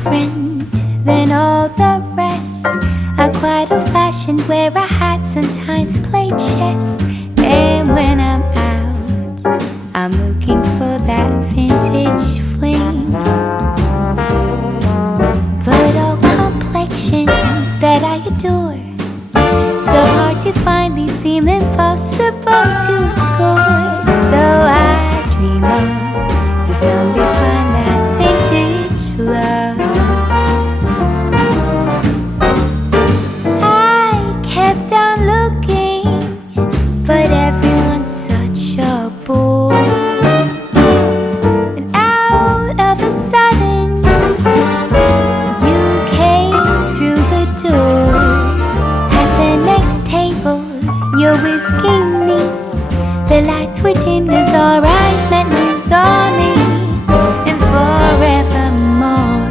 different than all the rest. I'm quite old-fashioned, wear a hat, sometimes play chess. And when I'm out, I'm looking for that vintage fling. But all complexions that I adore, so hard to find, these seem impossible to score. So I dream on to someday find that vintage love. I kept on looking, but everyone's such a bore. And out of a sudden, you came through the door. At the next table, your whiskey neat, the lights were dimmed as our eyes met, moves on me. And forevermore,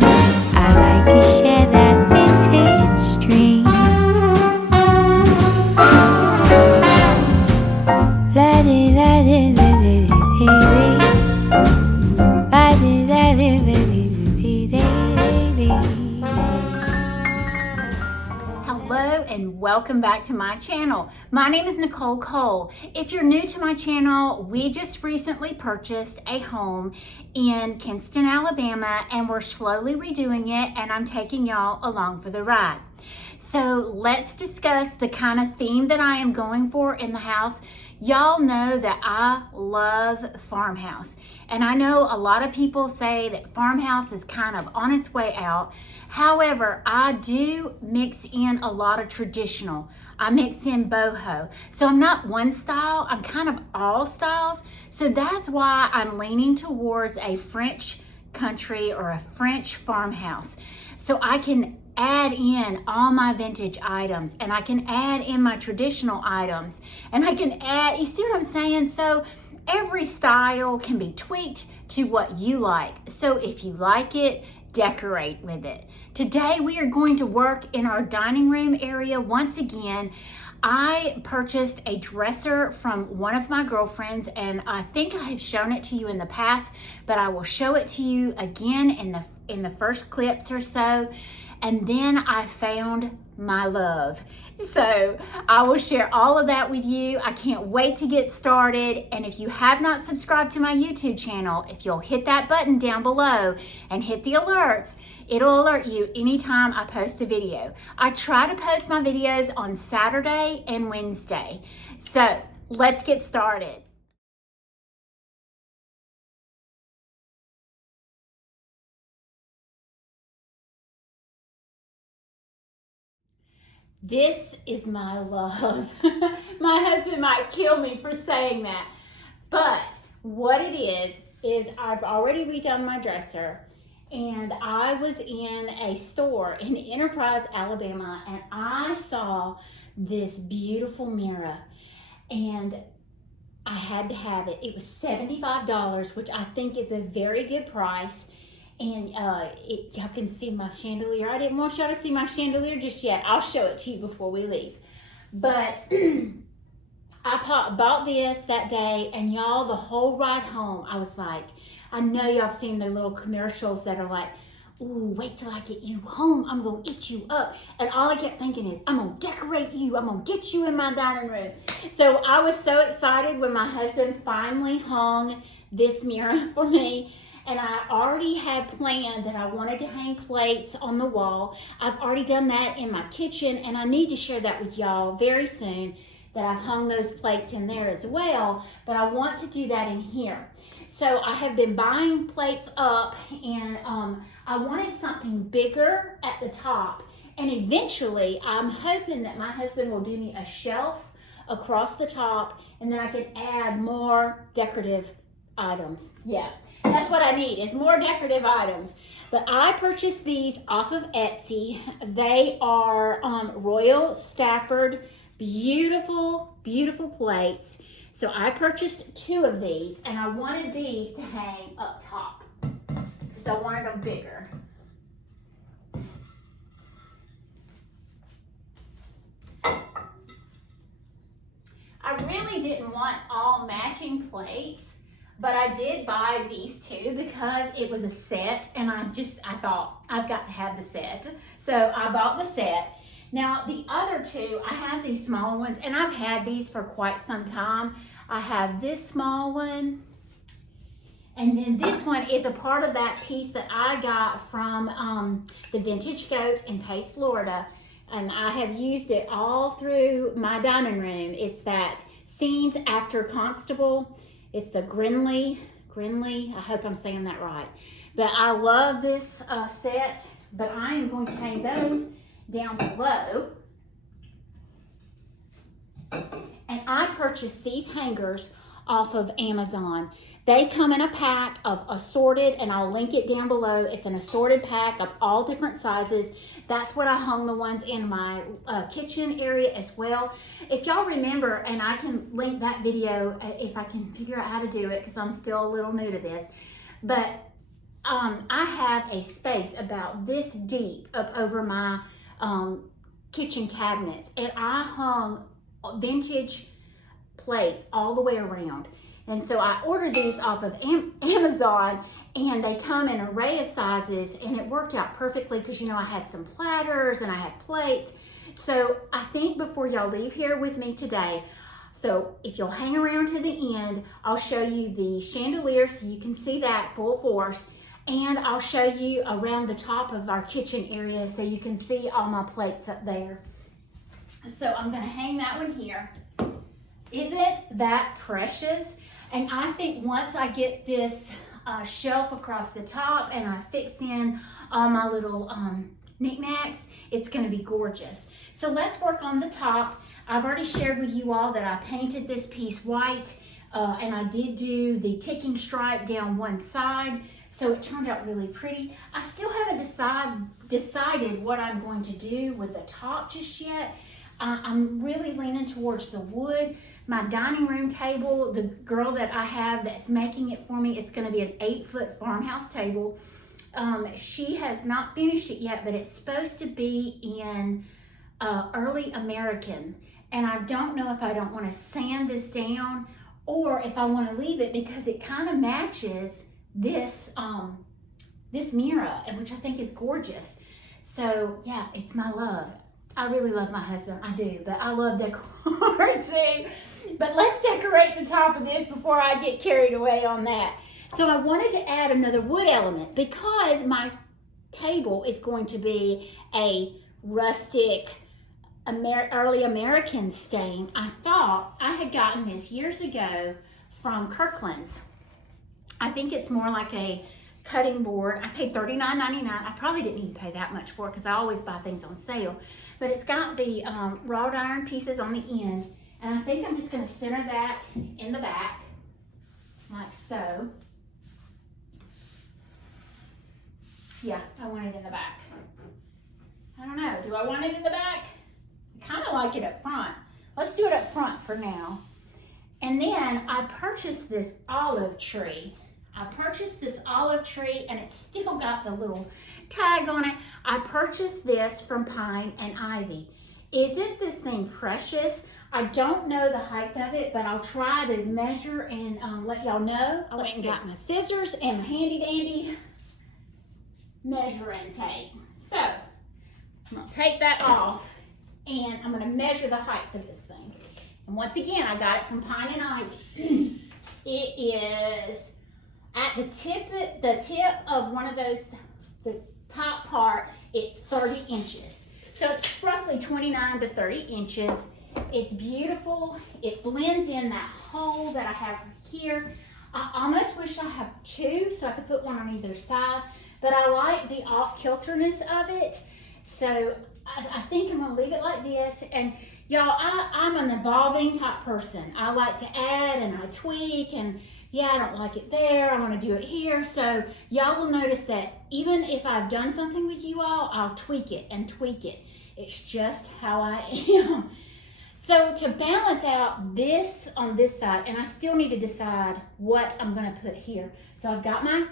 I like to share that vintage dream. La di la di la di di la di la di di di. Hello and welcome back to my channel. My name is Nicole Cole. If you're new to my channel, we just recently purchased a home in Kinston, Alabama, and we're slowly redoing it, and I'm taking y'all along for the ride. So let's discuss the kind of theme that I am going for in the house. Y'all know that I love farmhouse, and I know a lot of people say that farmhouse is kind of on its way out. However, I do mix in a lot of traditional. I mix in boho. So I'm not one style, I'm kind of all styles. So that's why I'm leaning towards a French country or a French farmhouse. So I can add in all my vintage items, and I can add in my traditional items, and I can add, you see what I'm saying? So every style can be tweaked to what you like. So if you like it, decorate with it. Today we are going to work in our dining room area. Once again, I purchased a dresser from one of my girlfriends, and I think I have shown it to you in the past, but I will show it to you again in the first clips or so. And then I found my love. So I will share all of that with you. I can't wait to get started. And if you have not subscribed to my YouTube channel, if you'll hit that button down below and hit the alerts, it'll alert you anytime I post a video. I try to post my videos on Saturday and Wednesday. So let's get started. This is my love. My husband might kill me for saying that. But what it is I've already redone my dresser, and I was in a store in Enterprise, Alabama, and I saw this beautiful mirror, and I had to have it. It was $75, which I think is a very good price. And y'all can see my chandelier. I didn't want y'all to see my chandelier just yet. I'll show it to you before we leave. But I bought this that day, and y'all, the whole ride home, I was like, I know y'all have seen the little commercials that are like, ooh, wait till I get you home. I'm going to eat you up. And all I kept thinking is, I'm going to decorate you. I'm going to get you in my dining room. So I was so excited when my husband finally hung this mirror for me. And I already had planned that I wanted to hang plates on the wall. I've already done that in my kitchen, and I need to share that with y'all very soon, that I've hung those plates in there as well, but I want to do that in here. So I have been buying plates up, and I wanted something bigger at the top, and eventually I'm hoping that my husband will do me a shelf across the top, and then I can add more decorative items. Yeah, that's what I need, is more decorative items. But I purchased these off of Etsy. They are Royal Stafford, beautiful, beautiful plates. So I purchased 2 of these, and I wanted these to hang up top because I wanted them bigger. I really didn't want all matching plates, But I did buy these two because it was a set, and I thought I've got to have the set. So I bought the set. Now the other two, I have these smaller ones, and I've had these for quite some time. I have this small one, and then this one is a part of that piece that I got from the Vintage Goat in Pace, Florida. And I have used it all through my dining room. It's that Scenes After Constable. It's the Grinley, I hope I'm saying that right. But I love this set, but I am going to hang those down below. And I purchased these hangers off of Amazon. They come in a pack of assorted, and I'll link it down below. It's an assorted pack of all different sizes. That's what I hung the ones in my kitchen area as well. If y'all remember, and I can link that video if I can figure out how to do it, because I'm still a little new to this, but I have a space about this deep up over my kitchen cabinets, and I hung vintage plates all the way around. And so I ordered these off of Amazon, and they come in an array of sizes, and it worked out perfectly because, you know, I had some platters and I had plates. So I think before y'all leave here with me today, so if you'll hang around to the end, I'll show you the chandelier so you can see that full force, and I'll show you around the top of our kitchen area so you can see all my plates up there. So I'm gonna hang that one here. Isn't that precious? And I think once I get this shelf across the top and I fix in all my little knickknacks, it's gonna be gorgeous. So let's work on the top. I've already shared with you all that I painted this piece white, and I did do the ticking stripe down one side, so it turned out really pretty. I still haven't decided what I'm going to do with the top just yet. I'm really leaning towards the wood. My dining room table, the girl that I have that's making it for me, it's gonna be an 8-foot farmhouse table. She has not finished it yet, but it's supposed to be in early American. And I don't know if I don't wanna sand this down or if I wanna leave it because it kind of matches this, this mirror, which I think is gorgeous. So yeah, it's my love. I really love my husband, I do, but I love decorating. But let's decorate the top of this before I get carried away on that. So I wanted to add another wood element because my table is going to be a rustic early American stain. I thought I had gotten this years ago from Kirkland's. I think it's more like a cutting board. I paid $39.99. I probably didn't even pay that much for it because I always buy things on sale. But it's got the wrought iron pieces on the end. And I think I'm just going to center that in the back, like so. Yeah, I want it in the back. I don't know, do I want it in the back? I kind of like it up front. Let's do it up front for now. And then I purchased this olive tree. And it's still got the little tag on it. I purchased this from Pine and Ivy. Isn't this thing precious? I don't know the height of it, but I'll try to measure and let y'all know. I went and got my scissors and my handy dandy measuring tape. So I'm gonna take that off and I'm gonna measure the height of this thing. And once again, I got it from Pine and Ivy. It is at the tip of one of those, the top part, it's 30 inches. So it's roughly 29 to 30 inches. It's beautiful. It blends in that hole that I have here. I almost wish I had two so I could put one on either side, but I like the off-kilterness of it. So I think I'm gonna leave it like this. And y'all, I'm an evolving type person. I like to add and I tweak, and yeah, I don't like it there, I want to do it here. So y'all will notice that even if I've done something with you all, I'll tweak it and tweak it. It's just how I am. So to balance out this on this side, and I still need to decide what I'm going to put here. So I've got my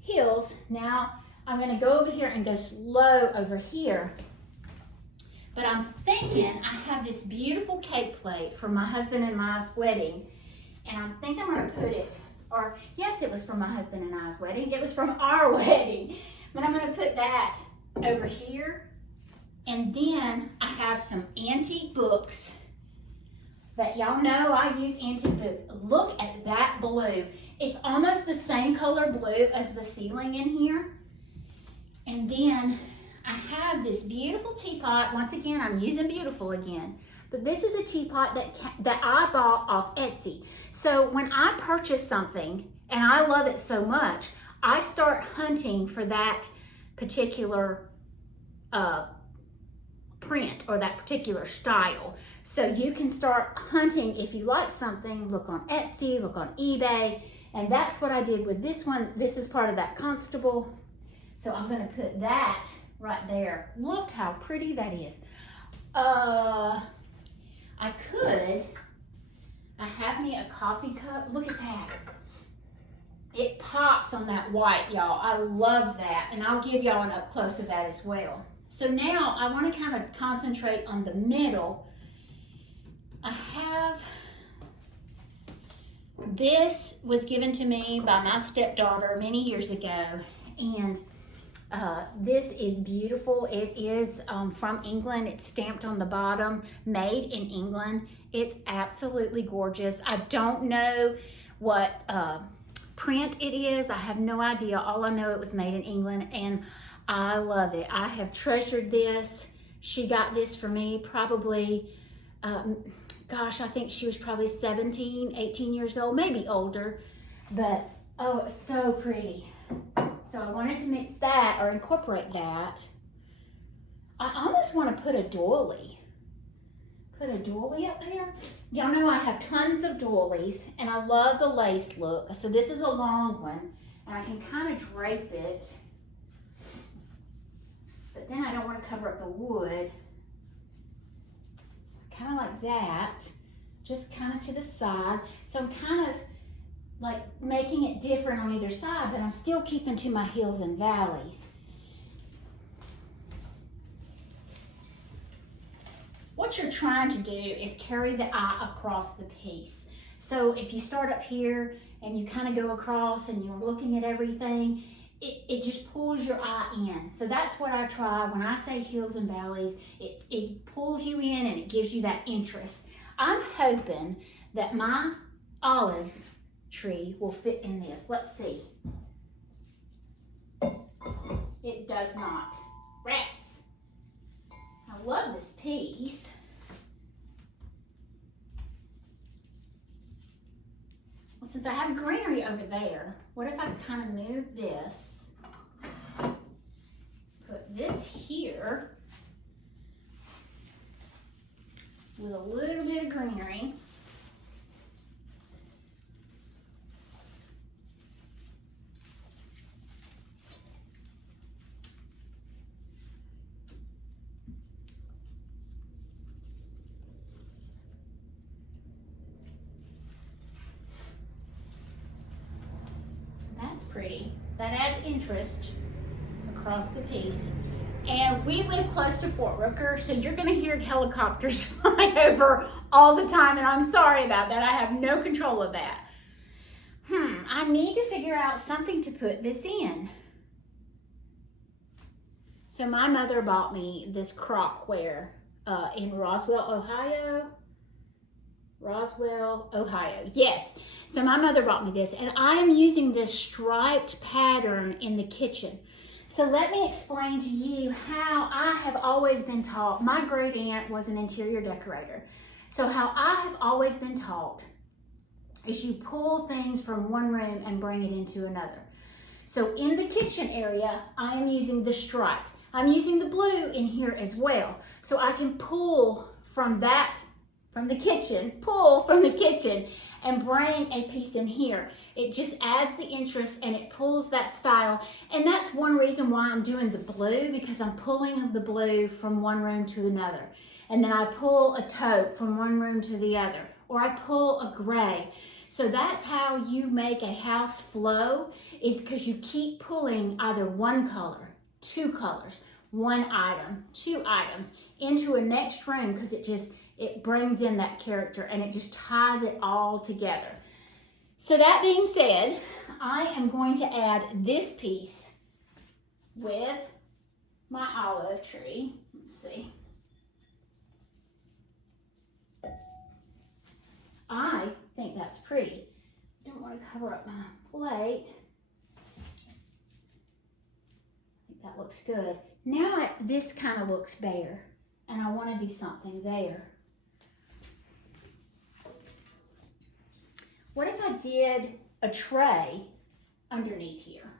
heels. Now I'm going to go over here and go slow over here. But I'm thinking I have this beautiful cake plate for my husband and my wedding. And I think I'm going to put it Or yes, it was from my husband and I's wedding. It was from our wedding. But I'm gonna put that over here. And then I have some antique books that y'all know I use antique book. Look at that blue. It's almost the same color blue as the ceiling in here. And then I have this beautiful teapot. Once again, I'm using beautiful again. But this is a teapot that I bought off Etsy. So when I purchase something and I love it so much, I start hunting for that particular print or that particular style. So you can start hunting if you like something, look on Etsy, look on eBay, and that's what I did with this one. This is part of that constable. So I'm gonna put that right there. Look how pretty that is. I have me a coffee cup. Look at that. It pops on that white, y'all. I love that. And I'll give y'all an up close of that as well. So now I want to kind of concentrate on the middle. This was given to me by my stepdaughter many years ago. And this is beautiful. It is from England. It's stamped on the bottom, made in England. It's absolutely gorgeous. I don't know what print it is. I have no idea. All I know, it was made in England, and I love it. I have treasured this. She got this for me probably, gosh, I think she was probably 17, 18 years old, maybe older, but oh, it's so pretty. So I wanted to mix that or incorporate that. I almost want to put a doily. Put a doily up there. Y'all know I have tons of doilies and I love the lace look. So this is a long one and I can kind of drape it. But then I don't want to cover up the wood. Kind of like that. Just kind of to the side. So I'm kind of like making it different on either side, but I'm still keeping to my hills and valleys. What you're trying to do is carry the eye across the piece. So if you start up here and you kind of go across and you're looking at everything, it just pulls your eye in. So that's what I try when I say hills and valleys. It pulls you in and it gives you that interest. I'm hoping that my olive tree will fit in this. Let's see. It does not. Rats. I love this piece. Well, since I have greenery over there, what if I kind of move this, put this here with a little bit of greenery. That's pretty. That adds interest across the piece. And we live close to Fort Rooker, so you're gonna hear helicopters fly over all the time, and I'm sorry about that. I have no control of that. I need to figure out something to put this in. So my mother bought me this crockware in Roswell, Ohio. Yes. So my mother bought me this, and I am using this striped pattern in the kitchen. So let me explain to you how I have always been taught. My great aunt was an interior decorator. So how I have always been taught is you pull things from one room and bring it into another. So in the kitchen area, I am using the striped. I'm using the blue in here as well. So I can pull from the kitchen and bring a piece in here. It just adds the interest and it pulls that style. And that's one reason why I'm doing the blue, because I'm pulling the blue from one room to another. And then I pull a taupe from one room to the other, or I pull a gray. So that's how you make a house flow, is because you keep pulling either one color, two colors, one item, two items into a next room, because it brings in that character and it just ties it all together. So that being said, I am going to add this piece with my olive tree. Let's see. I think that's pretty. Don't want to cover up my plate. I think that looks good. Now this kind of looks bare, and I want to do something there. What if I did a tray underneath here?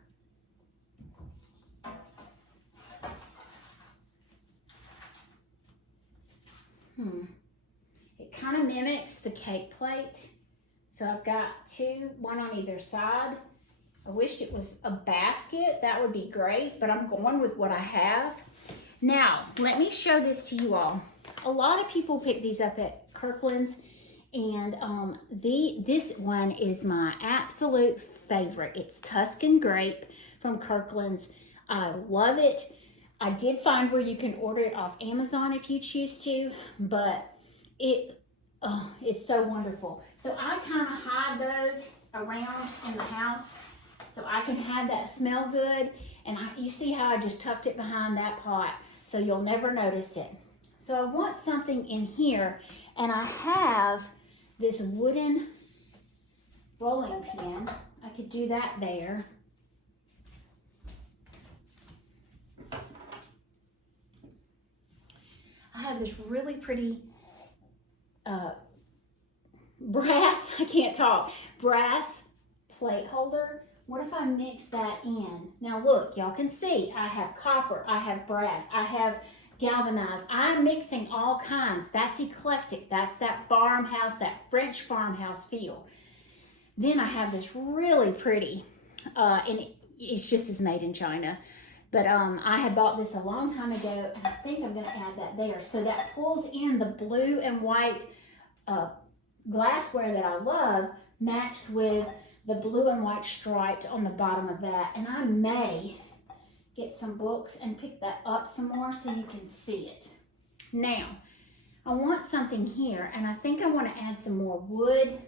It kind of mimics the cake plate. So I've got two, one on either side. I wished it was a basket. That would be great, but I'm going with what I have. Now, let me show this to you all. A lot of people pick these up at Kirkland's, and this one is my absolute favorite. It's Tuscan Grape from Kirkland's. I love it. I did find where you can order it off Amazon if you choose to, but it's so wonderful. So I kind of hide those around in the house so I can have that smell good. And you see how I just tucked it behind that pot so you'll never notice it. So I want something in here, and I have this wooden rolling pin. I could do that there. I have this really pretty brass plate holder. What if I mix that in? Now look, y'all can see I have copper, I have brass, I have galvanized. I'm mixing all kinds. That's eclectic. That's that farmhouse, that French farmhouse feel. Then I have this really pretty, and it's just as made in China. But I had bought this a long time ago, and I think I'm going to add that there. So that pulls in the blue and white glassware that I love, matched with the blue and white striped on the bottom of that. And I may get some books and pick that up some more so you can see it. Now, I want something here, and I think I want to add some more wood.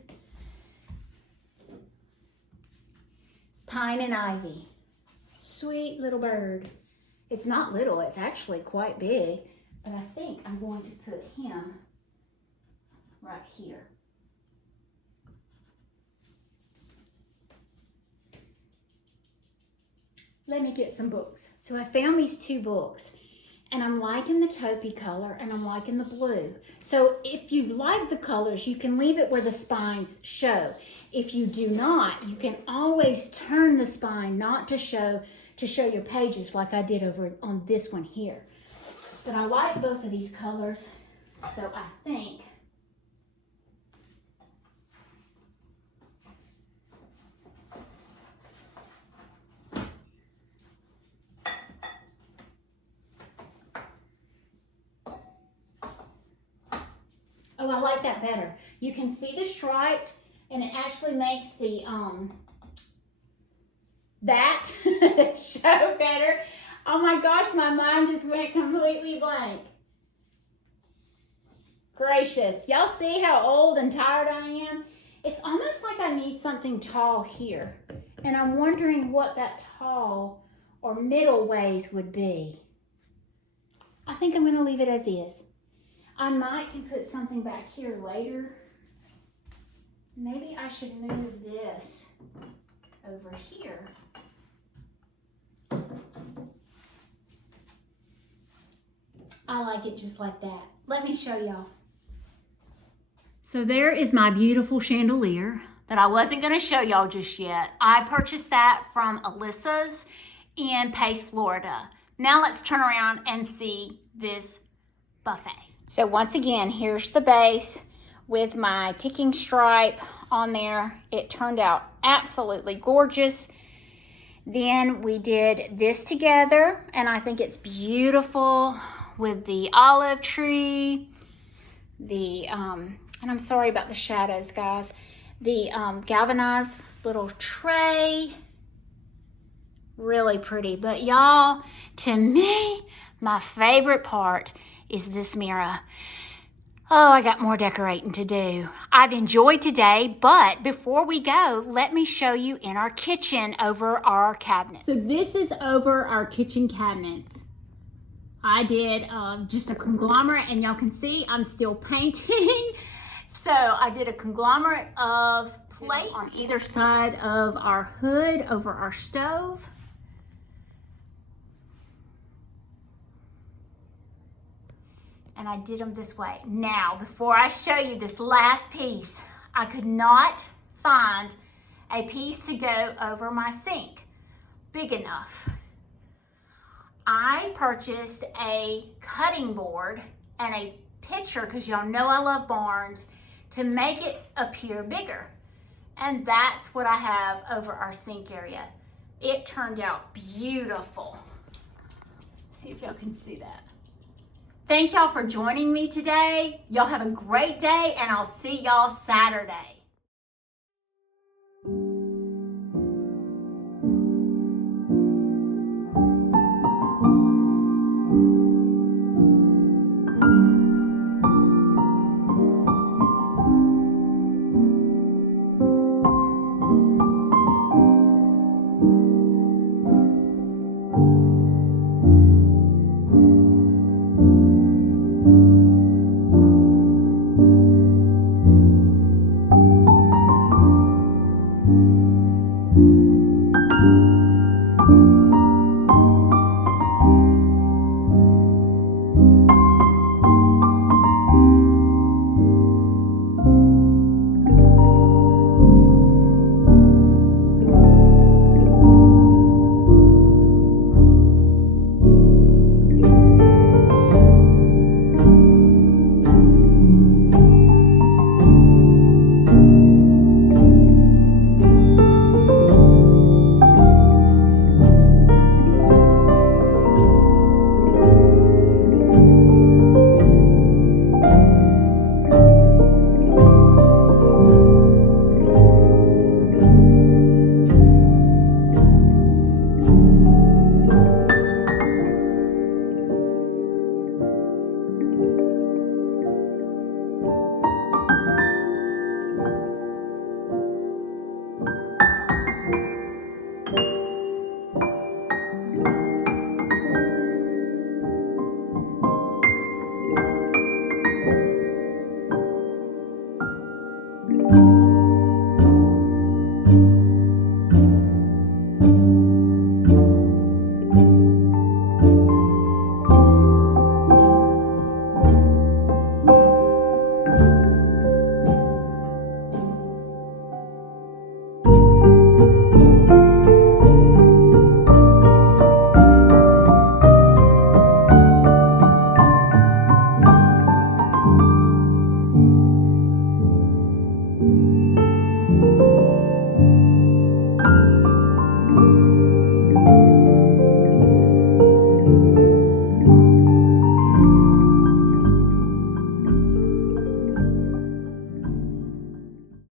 Pine and ivy. Sweet little bird. It's not little, it's actually quite big, but I think I'm going to put him right here. Let me get some books. So I found these two books, and I'm liking the taupey color, and I'm liking the blue. So if you like the colors, you can leave it where the spines show. If you do not, you can always turn the spine not to show your pages like I did over on this one here. But I like both of these colors, so I think I like that better. You can see the striped, and it actually makes the that show better. Oh my gosh, my mind just went completely blank. Gracious. Y'all see how old and tired I am? It's almost like I need something tall here. And I'm wondering what that tall or middle ways would be. I think I'm going to leave it as is. I might can put something back here later. Maybe I should move this over here. I like it just like that. Let me show y'all. So there is my beautiful chandelier that I wasn't going to show y'all just yet. I purchased that from Alyssa's in Pace, Florida. Now let's turn around and see this buffet. So once again, here's the base with my ticking stripe on there. It turned out absolutely gorgeous. Then we did this together, and I think it's beautiful with the olive tree, and I'm sorry about the shadows, guys, the galvanized little tray, really pretty. But y'all, to me, my favorite part is this mirror. Oh, I got more decorating to do. I've enjoyed today, but before we go, let me show you in our kitchen over our cabinets. So this is over our kitchen cabinets. I did just a conglomerate, and y'all can see I'm still painting. So I did a conglomerate of plates on either side of our hood over our stove. And I did them this way. Now, before I show you this last piece, I could not find a piece to go over my sink big enough. I purchased a cutting board and a pitcher, because y'all know I love barns, to make it appear bigger. And that's what I have over our sink area. It turned out beautiful. See if y'all can see that. Thank y'all for joining me today. Y'all have a great day, and I'll see y'all Saturday.